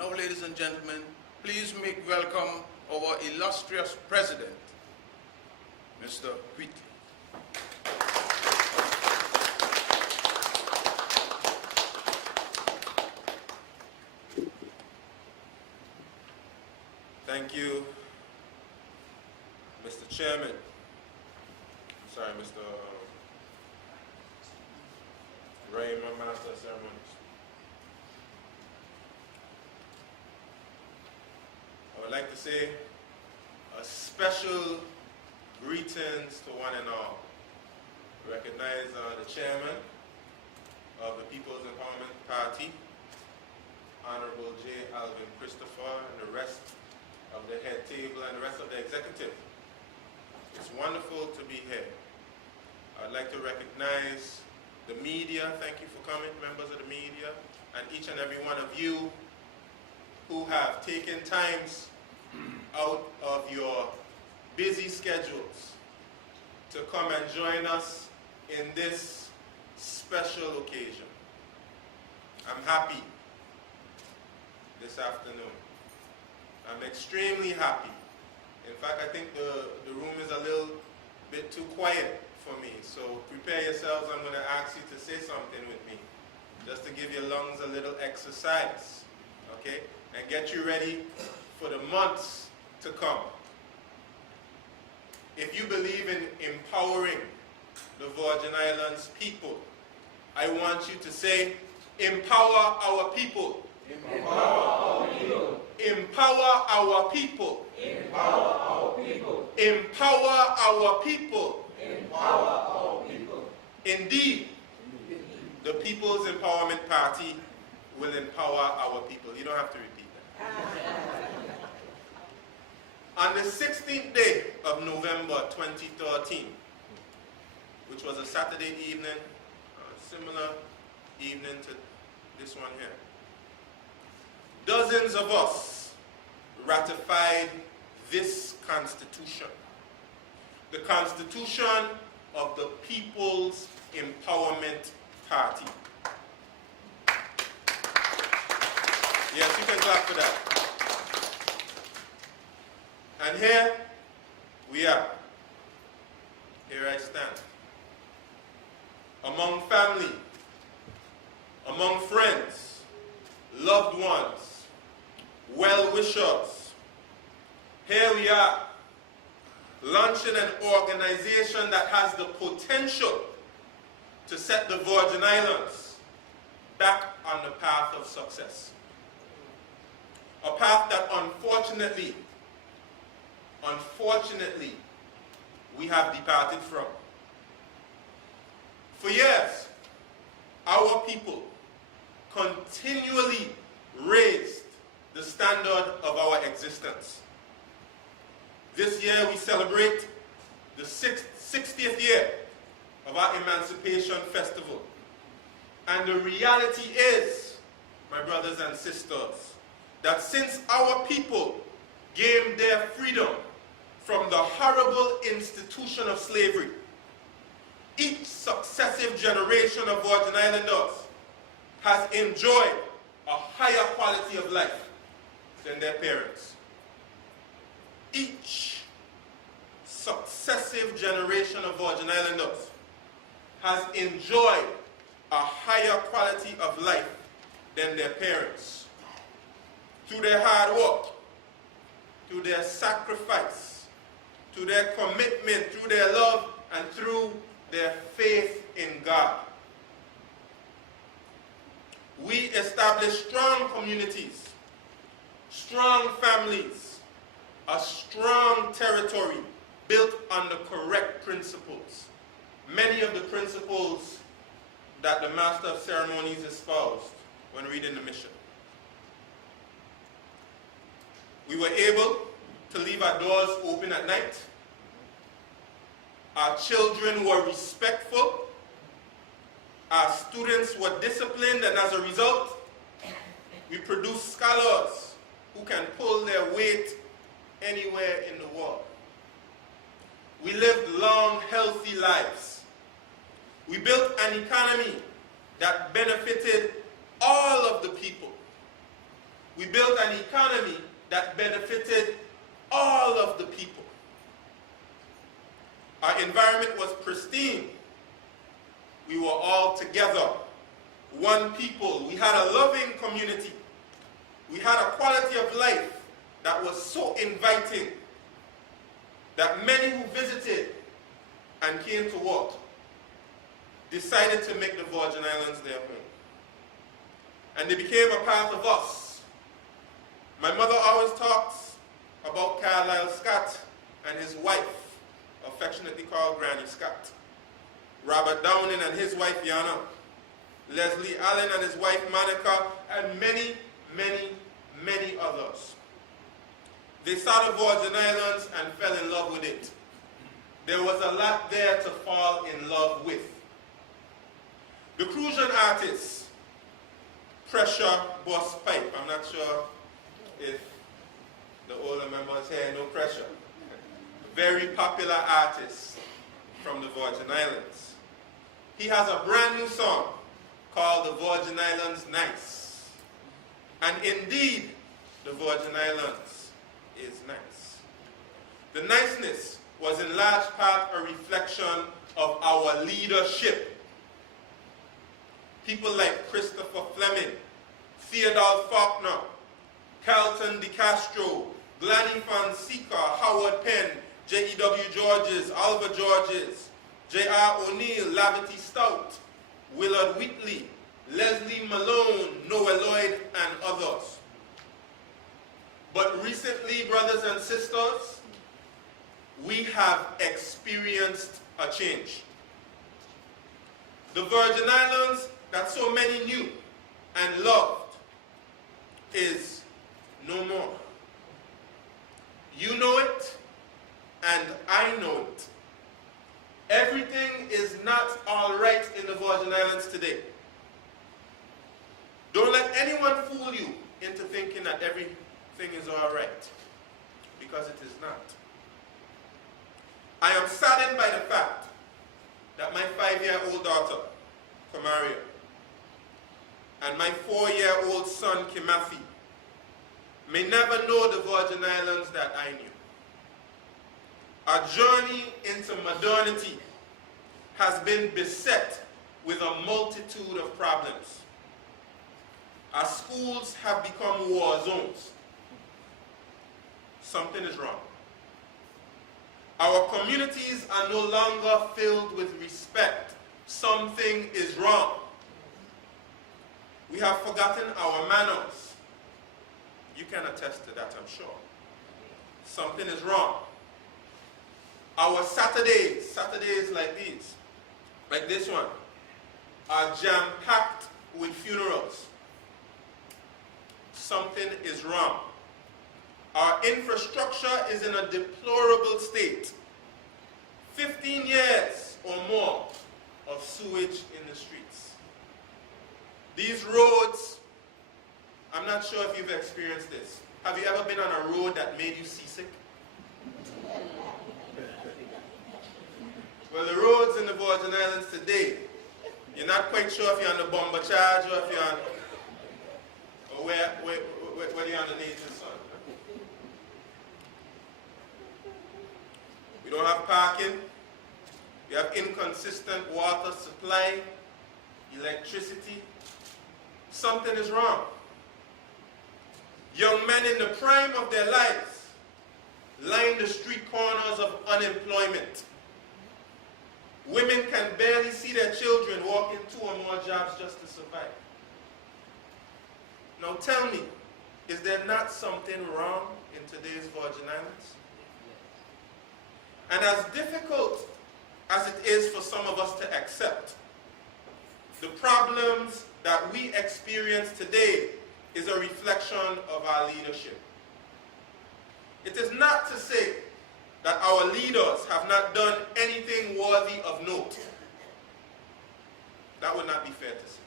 Now, ladies and gentlemen, please make welcome our illustrious President, Mr. Wheatley. Thank you, Mr. Chairman. Sorry, Mr. Raymond, Master of Ceremonies. I would like to say a special greetings to one and all. Recognize the Chairman of the People's Empowerment Party, Honorable J. Alvin Christopher, and the rest of the head table and the rest of the executive. It's wonderful to be here. I'd like to recognize the media. Thank you for coming, members of the media, and each and every one of you who have taken times out of your busy schedules to come and join us in this special occasion. I'm happy this afternoon. I'm extremely happy. In fact, I think the room is a little bit too quiet for me, so prepare yourselves. I'm going to ask you to say something with me, just to give your lungs a little exercise, okay? And get you ready for the months to come. If you believe in empowering the Virgin Islands people, I want you to say, empower our people. Empower our people. Empower our people. Empower our people. Empower our people. Empower our people. Indeed, the People's Empowerment Party will empower our people. You don't have to repeat that. On the 16th day of November 2013, which was a Saturday evening, a similar evening to this one here, dozens of us ratified this Constitution, the Constitution of the People's Empowerment Party. Yes, you can clap for that. And here we are. Here I stand. Among family, among friends, loved ones, well-wishers. Here we are, launching an organization that has the potential to set the Virgin Islands back on the path of success. A path that unfortunately, we have departed from. For years, our people continually raised the standard of our existence. This year we celebrate the 60th year of our Emancipation Festival. And the reality is, my brothers and sisters, that since our people gained their freedom from the horrible institution of slavery, each successive generation of Virgin Islanders has enjoyed a higher quality of life than their parents. Each successive generation of Virgin Islanders has enjoyed a higher quality of life than their parents. Through their hard work, through their sacrifice, through their commitment, through their love, and through their faith in God. We establish strong communities, strong families, a strong territory built on the correct principles. Many of the principles that the Master of Ceremonies espoused when reading the mission. We were able to leave our doors open at night. Our children were respectful. Our students were disciplined, and as a result, we produced scholars who can pull their weight anywhere in the world. We lived long, healthy lives. We built an economy that benefited all of the people. We built an economy that benefited all of the people. Our environment was pristine. We were all together, one people. We had a loving community. We had a quality of life that was so inviting that many who visited and came to work decided to make the Virgin Islands their home. And they became a part of us. My mother always talks about Carlisle Scott and his wife, affectionately called Granny Scott. Robert Downing and his wife Yana, Leslie Allen and his wife Monica, and many, many, many others. They saw the Virgin Islands and fell in love with it. There was a lot there to fall in love with. The Crucian artists, Pressure Boss Pipe. I'm not sure if the older members here know Pressure. Very popular artist from the Virgin Islands. He has a brand new song called The Virgin Islands Nice. And indeed, the Virgin Islands is nice. The niceness was in large part a reflection of our leadership. People like Christopher Fleming, Theodore Faulkner, Carlton De Castro, Gladys Fonseca, Howard Penn, J.E.W. Georges, Oliver Georges, J.R. O'Neill, Lavity Stout, Willard Wheatley, Leslie Malone, Noah Lloyd, and others. But recently, brothers and sisters, we have experienced a change. The Virgin Islands that so many knew and loved is no more. You know it, and I know it. Everything is not all right in the Virgin Islands today. Don't let anyone fool you into thinking that everything is all right, because it is not. I am saddened by the fact that my 5-year-old daughter, Kamaria, and my 4-year-old son, Kimathi, may never know the Virgin Islands that I knew. Our journey into modernity has been beset with a multitude of problems. Our schools have become war zones. Something is wrong. Our communities are no longer filled with respect. Something is wrong. We have forgotten our manners. You can attest to that, I'm sure. Something is wrong. Our Saturdays like these, like this one, are jam-packed with funerals. Something is wrong. Our infrastructure is in a deplorable state. 15 years or more of sewage in the streets. These roads, I'm not sure if you've experienced this. Have you ever been on a road that made you seasick? Well, the roads in the Virgin Islands today, you're not quite sure if you're on the bomber charge or if you're on, or where you're underneath the sun. We don't have parking. We have inconsistent water supply, electricity. Something is wrong. Young men in the prime of their lives line the street corners of unemployment. Women can barely see their children working 2 or more jobs just to survive. Now tell me, is there not something wrong in today's Virgin Islands? And as difficult as it is for some of us to accept, the problems that we experience today is a reflection of our leadership. It is not to say that our leaders have not done anything worthy of note. That would not be fair to say.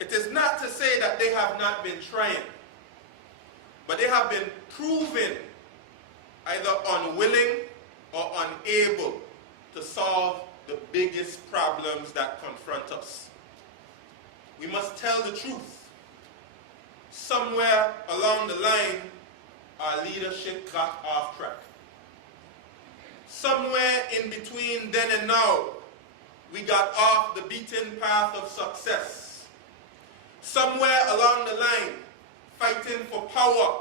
It is not to say that they have not been trying, but they have been proven either unwilling or unable to solve the biggest problems that confront us. We must tell the truth. somewhere along the line, our leadership got off track. Somewhere in between then and now, we got off the beaten path of success. Somewhere along the line, fighting for power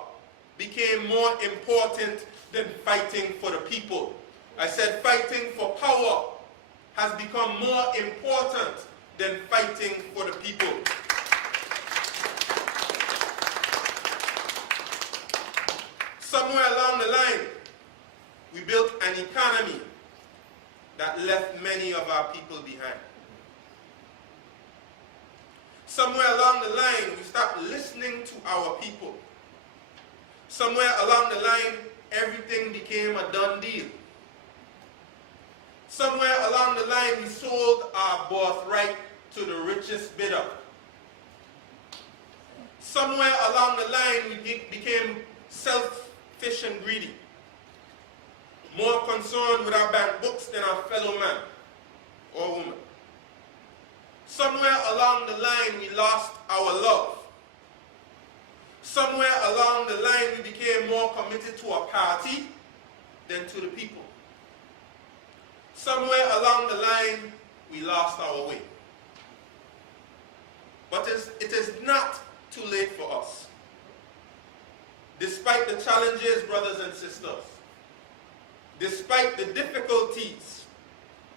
became more important than fighting for the people. I said fighting for power has become more important than fighting for the people. Somewhere along the line, we built an economy that left many of our people behind. Somewhere along the line, we stopped listening to our people. Somewhere along the line, everything became a done deal. Somewhere along the line, we sold our birthright to the richest bidder. Somewhere along the line, we became selfish and greedy, more concerned with our bank books than our fellow man or woman. Somewhere along the line, we lost our love. Somewhere along the line, we became more committed to a party than to the people. Somewhere along the line, we lost our way. But it is not too late for us. Despite the challenges, brothers and sisters, despite the difficulties,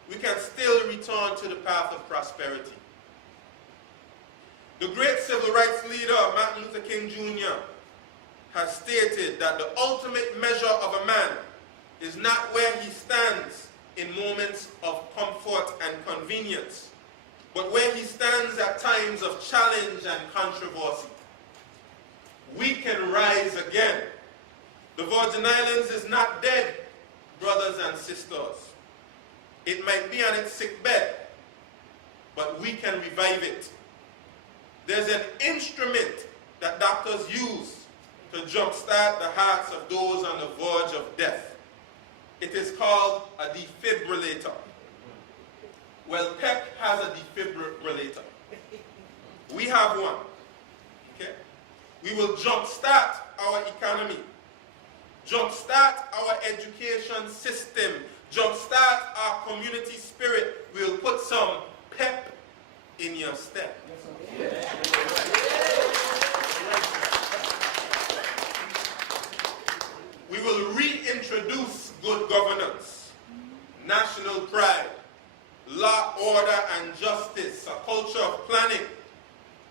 we can still return to the path of prosperity. The great civil rights leader, Martin Luther King Jr., has stated that the ultimate measure of a man is not where he stands in moments of comfort and convenience, but where he stands at times of challenge and controversy. We can rise again. The Virgin Islands is not dead, brothers and sisters. It might be on its sick bed, but we can revive it. There's an instrument that doctors use to jumpstart the hearts of those on the verge of death. It is called a defibrillator. Well, PEP has a defibrillator. We have one. Okay? We will jumpstart our economy, jumpstart our education system, jumpstart our community spirit. We'll put some PEP in your step. We will reintroduce good governance, national pride, law, order, and justice, a culture of planning,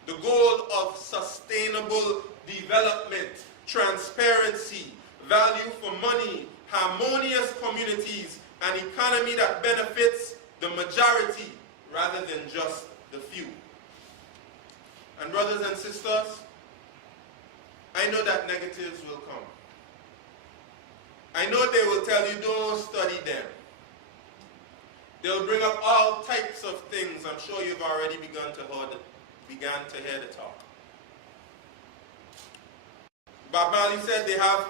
the goal of sustainable development, transparency, value for money, harmonious communities, an economy that benefits the majority rather than just the few. And brothers and sisters, I know that negatives will come. I know they will tell you don't study them. They'll bring up all types of things. I'm sure you've already began to hear the talk. Bob Marley said they have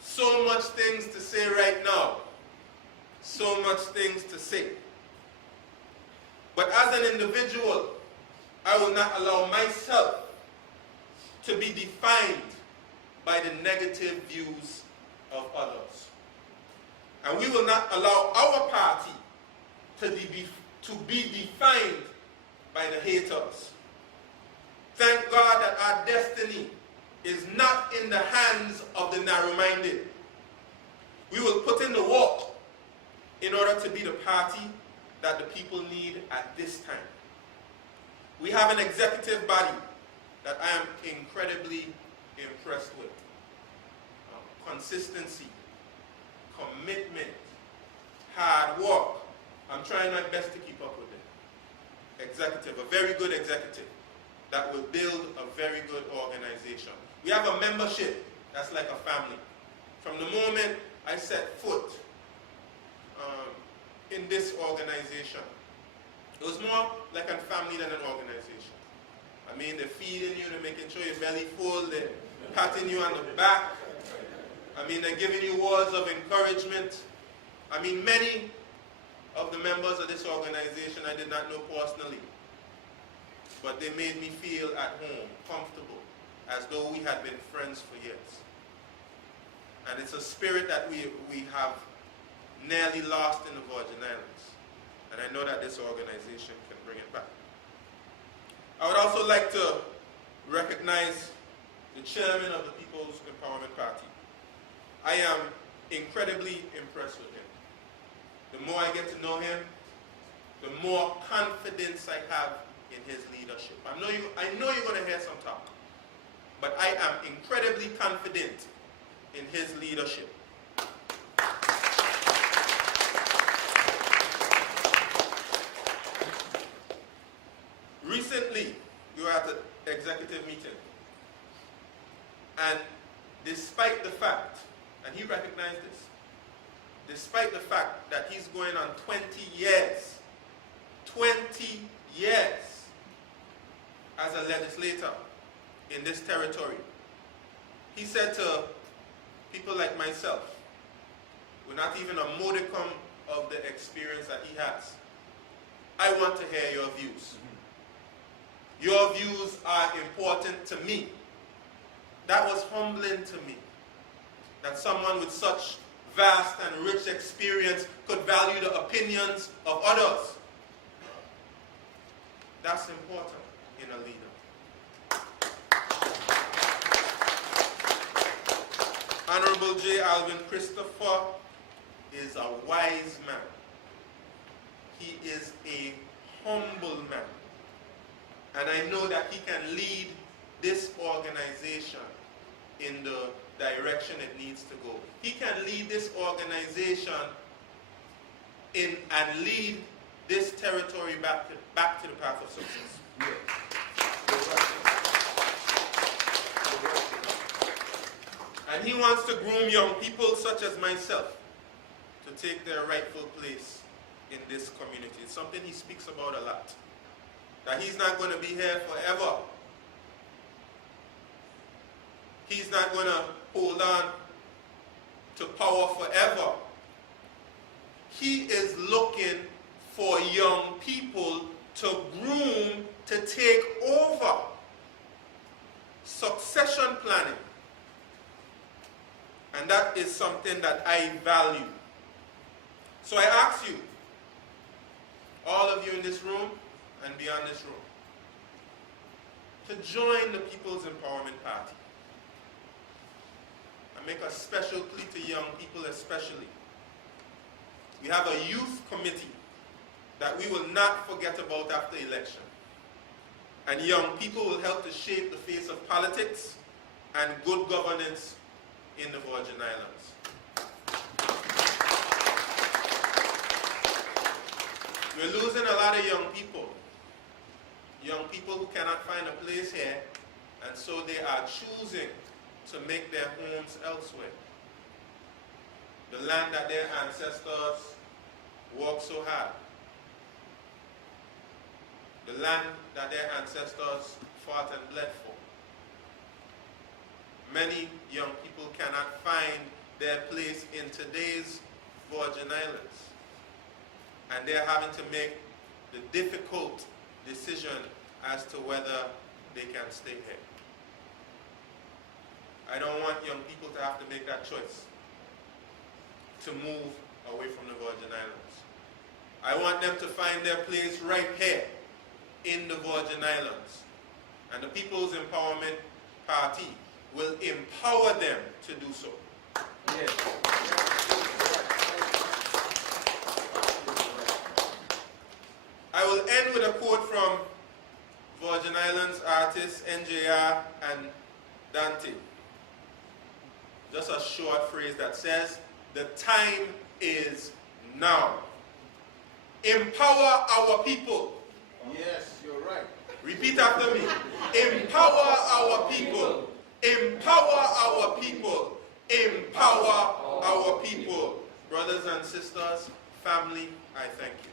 so much things to say right now. So much things to say. But as an individual, I will not allow myself to be defined by the negative views of others. And we will not allow our party to be defined by the haters. Thank God that our destiny is not in the hands of the narrow-minded. We will put in the work in order to be the party that the people need at this time. We have an executive body that I am incredibly impressed with. Consistency, commitment, hard work. I'm trying my best to keep up with it. Executive, a very good executive that will build a very good organization. We have a membership that's like a family. From the moment I set foot in this organization, it was more like a family than an organization. I mean, they're feeding you, they're making sure your belly full, they're patting you on the back. I mean, they're giving you words of encouragement. I mean, many of the members of this organization I did not know personally, but they made me feel at home, comfortable. as though we had been friends for years. And it's a spirit that we have nearly lost in the Virgin Islands. And I know that this organization can bring it back. I would also like to recognize the chairman of the People's Empowerment Party. I am incredibly impressed with him. The more I get to know him, the more confidence I have in his leadership. I know you're going to hear some talk, but I am incredibly confident in his leadership. Recently, we were at an executive meeting, and despite the fact, and he recognized this, despite the fact that he's going on 20 years as a legislator in this territory, he said to people like myself, with not even a modicum of the experience that he has, I want to hear your views. Your views are important to me. That was humbling to me, that someone with such vast and rich experience could value the opinions of others. That's important in a leader. Honorable J. Alvin Christopher is a wise man. He is a humble man. And I know that he can lead this organization in the direction it needs to go. He can lead this organization and lead this territory back to the path of success. Yes. And he wants to groom young people such as myself to take their rightful place in this community. It's something he speaks about a lot. That he's not going to be here forever. He's not going to hold on to power forever. He is looking for young people to groom, to take over. Succession planning. And that is something that I value. So I ask you, all of you in this room and beyond this room, to join the People's Empowerment Party. I make a special plea to young people especially. We have a youth committee that we will not forget about after election. And young people will help to shape the face of politics and good governance in the Virgin Islands. We're losing a lot of young people who cannot find a place here, and so they are choosing to make their homes elsewhere. The land that their ancestors worked so hard. The land that their ancestors fought and bled for. Many young people cannot find their place in today's Virgin Islands. And they're having to make the difficult decision as to whether they can stay here. I don't want young people to have to make that choice to move away from the Virgin Islands. I want them to find their place right here in the Virgin Islands. And the People's Empowerment Party will empower them to do so. Yes. I will end with a quote from Virgin Islands artists NJR and Dante. Just a short phrase that says, "The time is now." Empower our people. Yes, you're right. Repeat after me. Empower our people. Empower our people. Empower our people. Brothers and sisters, family, I thank you.